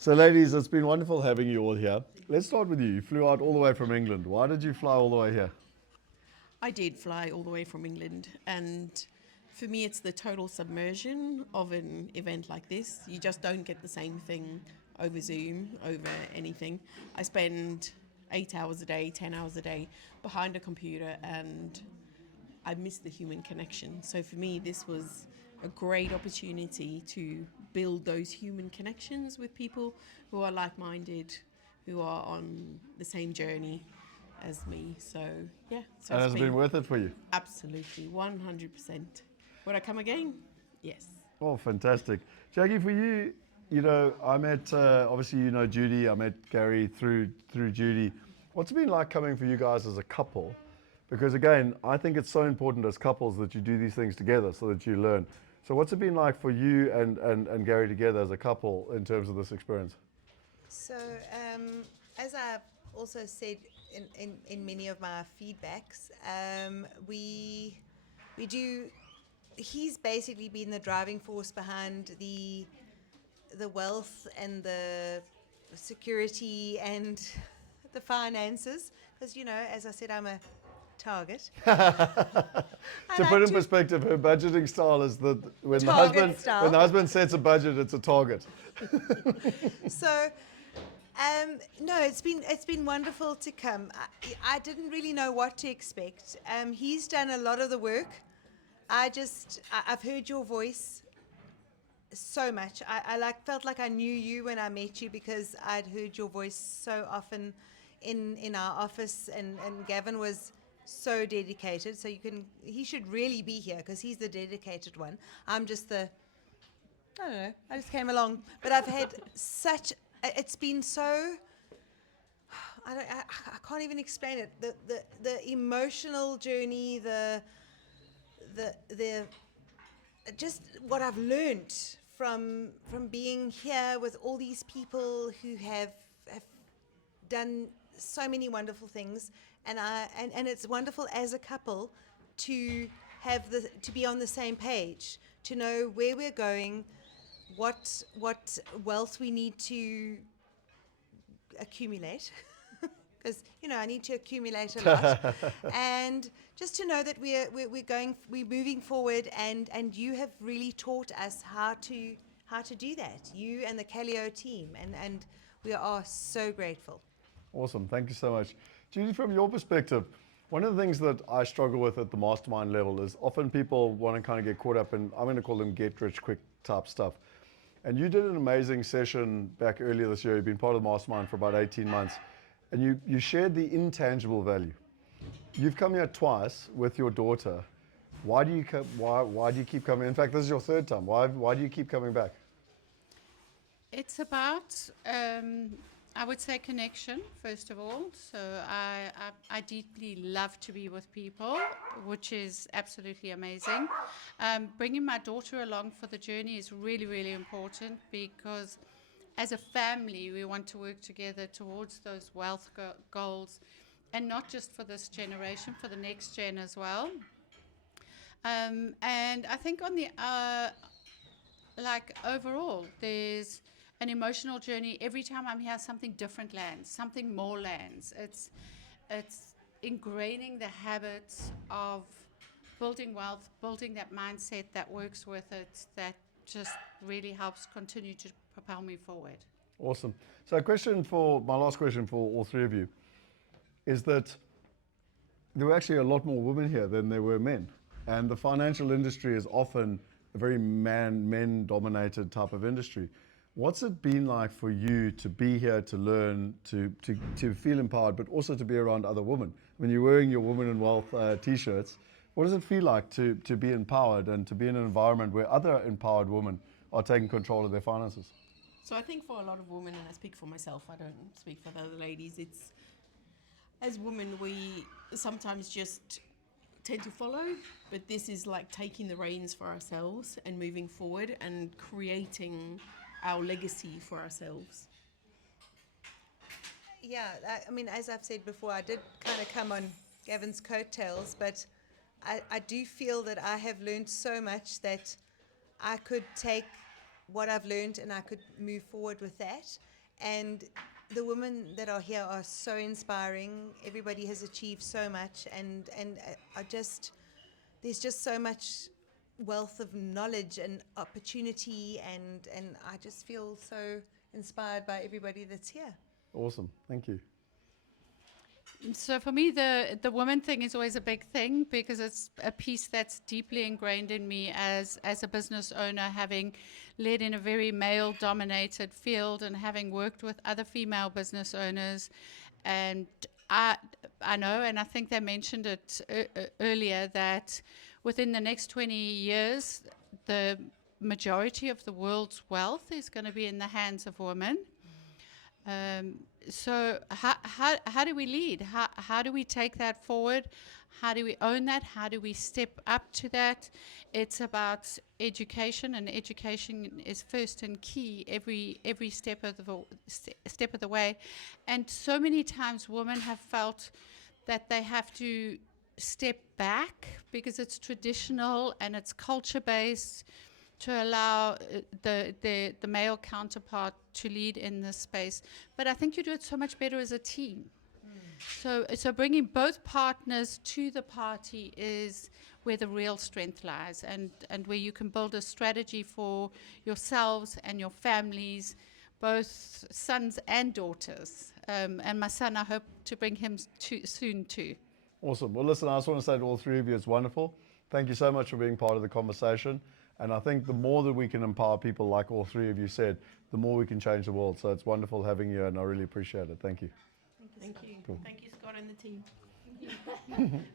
So, ladies, it's been wonderful having you all here. Let's start with you. You flew out all the way from England. Why did you fly all the way here? I did fly all the way from England, and for me, it's the total submersion of an event like this. You just don't get the same thing over Zoom, over anything. I spend 8 hours a day, 10 hours a day behind a computer, and I miss the human connection. So for me, this was a great opportunity to build those human connections with people who are like minded, who are on the same journey as me. So, yeah, so And it's has it been been worth it for you? absolutely 100%. Would I come again? Yes. Oh, fantastic. Jackie, for you, I met, obviously, Judy. I met Gary through Judy. What's it been like coming for you guys as a couple? Because again, I think it's so important as couples that you do these things together so that you learn. So what's it been like for you and Gary together as a couple in terms of this experience? So, as I've also said in many of my feedbacks, we do. He's basically been the driving force behind the wealth and the security and the finances. Because as I said, I'm a target. I To put like in to perspective, her budgeting style is that target when style. the husband sets a budget, it's a target. So, no, it's been wonderful to come. I didn't really know what to expect. He's done a lot of the work. I've heard your voice so much. I felt like I knew you when I met you because I'd heard your voice so often in our office, and Gavin was so dedicated. So he should really be here because he's the dedicated one. I'm just I don't know. I just came along, but I've had such. It's been so. I can't even explain it. The emotional journey, the just what I've learned from being here with all these people who have done so many wonderful things, and it's wonderful as a couple to to be on the same page, to know where we're going, what wealth we need to accumulate. Because I need to accumulate a lot, and just to know that we're moving forward, and you have really taught us how to do that. You and the Calio team, and we are so grateful. Awesome. Thank you so much. Judy, from your perspective, one of the things that I struggle with at the mastermind level is often people want to kind of get caught up in, I'm going to call them get rich quick type stuff. And you did an amazing session back earlier this year. You've been part of the mastermind for about 18 months. And you shared the intangible value. You've come here twice with your daughter. Why do you keep coming? In fact, this is your third time. Why do you keep coming back? It's about, I would say, connection, first of all. So I deeply love to be with people, which is absolutely amazing. Bringing my daughter along for the journey is really, really important because as a family, we want to work together towards those wealth goals, and not just for this generation, for the next gen as well. And I think on the overall, there's an emotional journey. Every time I'm here, something different lands, something more lands. It's ingraining the habits of building wealth, building that mindset that works with it, that just really helps continue to propel me forward. Awesome. So my last question for all three of you is that there were actually a lot more women here than there were men. And the financial industry is often a very men-dominated type of industry. What's it been like for you to be here, to learn, to feel empowered, but also to be around other women? When you're wearing your Women in Wealth t-shirts, what does it feel like to be empowered and to be in an environment where other empowered women are taking control of their finances? So I think for a lot of women, and I speak for myself, I don't speak for the other ladies, it's as women, we sometimes just tend to follow, but this is like taking the reins for ourselves and moving forward and creating our legacy for ourselves. Yeah, I mean, as I've said before, I did kind of come on Gavin's coattails, but I do feel that I have learned so much that I could take what I've learned, and I could move forward with that. And the women that are here are so inspiring. Everybody has achieved so much, and I just there's just so much wealth of knowledge and opportunity, and I just feel so inspired by everybody that's here. Awesome. Thank you. So for me, the woman thing is always a big thing because it's a piece that's deeply ingrained in me as a business owner, having led in a very male-dominated field and having worked with other female business owners. And I know, and I think they mentioned it earlier, that within the next 20 years, the majority of the world's wealth is going to be in the hands of women. So how do we lead? How do we take that forward? How do we own that? How do we step up to that? It's about education, and education is first and key every step of the way. And so many times women have felt that they have to step back because it's traditional and it's culture based, to allow the male counterpart to lead in this space. But I think you do it so much better as a team. So bringing both partners to the party is where the real strength lies, and where you can build a strategy for yourselves and your families, both sons and daughters. And my son, I hope to bring him soon too. Awesome. Well, listen, I just want to say to all three of you, it's wonderful. Thank you so much for being part of the conversation. And I think the more that we can empower people, like all three of you said, the more we can change the world. So it's wonderful having you, and I really appreciate it. Thank you. Thank you. Cool. Thank you, Scott and the team.